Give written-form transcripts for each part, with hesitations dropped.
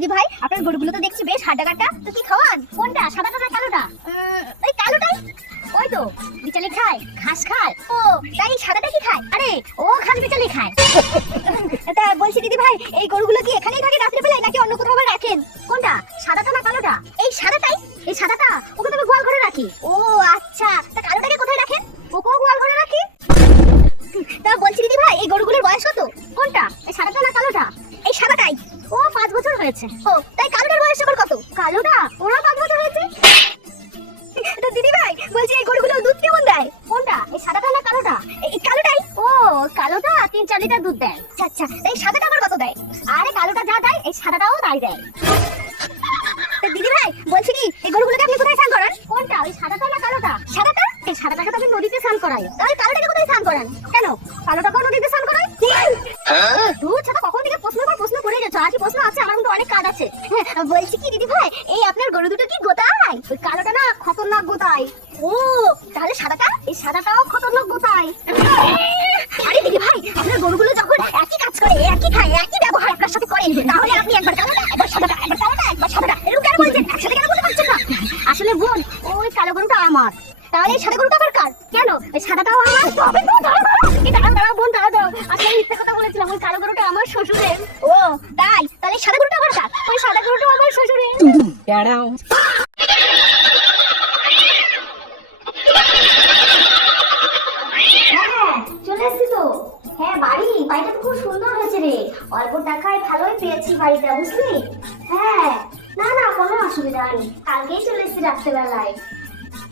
দিদি ভাই, আপনার গরুগুলো তো দেখছি বেশ হাড্ডা কাটা, তো কি খাওয়ান? কোনটা, সাদাটা না কালোটা? ওই কালোটাই। ওই তো বিচালি খায়, ঘাস খায়। ও তাই সাদাটা কি খায়? আরে ও ঘাস বিচালি খায়। তা বলছি দিদি ভাই, এই গরুগুলো কি এখানেই থাকে রাত্রে বেলায় নাকি অন্য কোথাও রাখেন? কোনটা, সাদাটা না কালোটা? এই সাদাটাই। এই সাদাটা ওকে তো আমি গোয়াল ঘরে রাখি। ও আচ্ছা, তা কালোটাকে কোথায় রাখেন? ওকেও গোয়াল ঘরে রাখি। তা বলছি দিদি ভাই, এই গরুগুলোর বয়স কত? কোনটা, এই সাদাটা না কালোটা? এই সাদাটাই। ও 5 বছর হয়েছে। ও তাই কালোটার বয়স আবার কত? কালোটা ওরা 5 বছর হয়েছে। তো দিদি ভাই বলছি, এই গরুগুলো দুধ কেমন দেয়? কোনটা, এই সাদাটা না কালোটা? এই কালোটাই। ও কালোটা 3-4 লিটার দুধ দেয়। আচ্ছা, এই সাদাটা আবার কত দেয়? আরে কালোটা যা দেয় এই সাদাটাও তাই দেয়। তো দিদি ভাই বলছি কি, এই গরুগুলোকে আপনি কোথায় স্নান করান? কোনটা, ওই সাদাটা না কালোটা? সাদাটা। এই সাদাটাকে তো আপনি নদীতে স্নান করাই, তাহলে কালোটাকে কোথায় স্নান করান? কেন, কালোটাকেও নদীতে স্নান করাই? দুধ ছাতা কখন থেকে প্রশ্ন পর প্রশ্ন করে যাচ্ছ, আর কি প্রশ্ন আছে? আমার কিন্তু অনেক কাজ আছে। বলছি কি দিদি ভাই, এই আপনার গরু দুটো কি গোতায়? ওই কালোটা না খতরনাক গোতায়। ও তাহলে সাদাটা? এই সাদাটাও খতরনাক গোতায়। আরে দিদি ভাই, আপনার গরুগুলো যখন একই কাজ করে, একই খায়, একই ব্যবহার আপনার সাথে করে, তাহলে আপনি একবার কালোটা, একবার সাদাটা, একবার কালোটা, একবার সাদাটা এরকম কেন বলছেন? একসাথে কেন বলতে পারছেন না? আসলে বোন, ওই কালো গরুটা আমার, তাহলে এই সাদা গরুটা আবার কার? কেন, এই সাদাটাও আমার। তবে তো দাঁড়াও বোন, দাঁড়াও। আসলে মিথ্যে কথা বলেছিলাম, ওই কালো গরুটা আমার শ্বশুরের। ও তাই, তাহলে সাদা গরুটা আবার কার? ওই সাদা গরুটা আমার শ্বশুরের। দাঁড়াও। হ্যাঁ চলে এসছি তো। হ্যাঁ বাড়িটা তো খুব সুন্দর হয়েছে রে, অল্প টাকায় ভালোই পেয়েছি বাড়িটা, বুঝলি? হ্যাঁ না না, কোনো অসুবিধা নেই, কালকেই চলে এসছি রাত্রেবেলায়।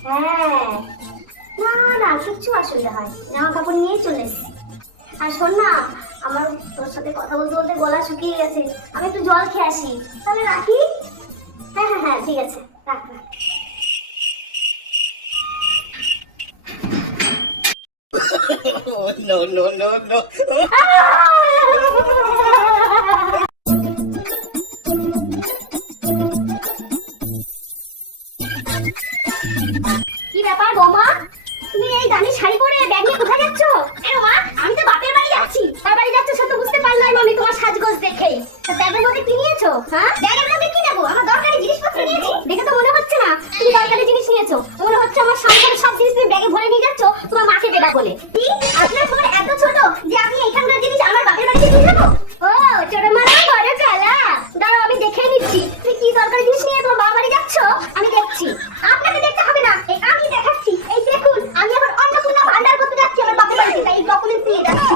হ্যাঁ না না, কিচ্ছু অসুবিধা হয়, জামা কাপড় নিয়েই চলে এসছি। আর শোন না, আমার তোর সাথে কথা বলতে বলতে গলা শুকিয়ে গেছে, আমি একটু জল খেয়ে আসি, তাহলে রাখি? হ্যাঁ হ্যাঁ হ্যাঁ ঠিক আছে, রাখ রাখ। No, no, no, no. কি ব্যাপার বৌমা, তুমি এই দামি শাড়ি পরে ব্যাগ নিয়ে কোথায় যাচ্ছ? কেন মা, আমি তো বাপের বাড়ি যাচ্ছি। তার বাড়ি যাচ্ছ সে তো বুঝতে পারলাম আমি তোমার সাজগোজ দেখেই। তা ব্যাগের মধ্যে কি নিয়েছো? হ্যাঁ ব্যাগের মধ্যে কি নেবো? আমার দরকারি জিনিসপত্র নিয়েছি। দেখে তো মনে হচ্ছে না তুমি দরকারি জিনিস নিয়েছো, মনে হচ্ছে আমার সংসারের সব জিনিস তুমি ব্যাগে ভরে নিয়ে যাচ্ছ তোমার মাকে দেবা বলে। কি, আপনার মন এত ছোট যে আমি এখানকার জিনিস আমার বাপের বাড়িতে নিয়ে যাবো? ও ছোট মারা বড় কালা, দাঁড়াও আমি দেখে নিচ্ছি তুমি কি দরকারি জিনিস নিয়ে তোমার বাবা বাড়ি যাচ্ছ। আমি দেখছি। আপনাকে দেখতে হবে না, এই আমি দেখাচ্ছি। এই দেখুন, আমি আবার অন্নপূর্ণা ভান্ডার করতে যাচ্ছি আমার বাপের বাড়িতে, তাই এই ডকুমেন্টস নিয়ে যাচ্ছি।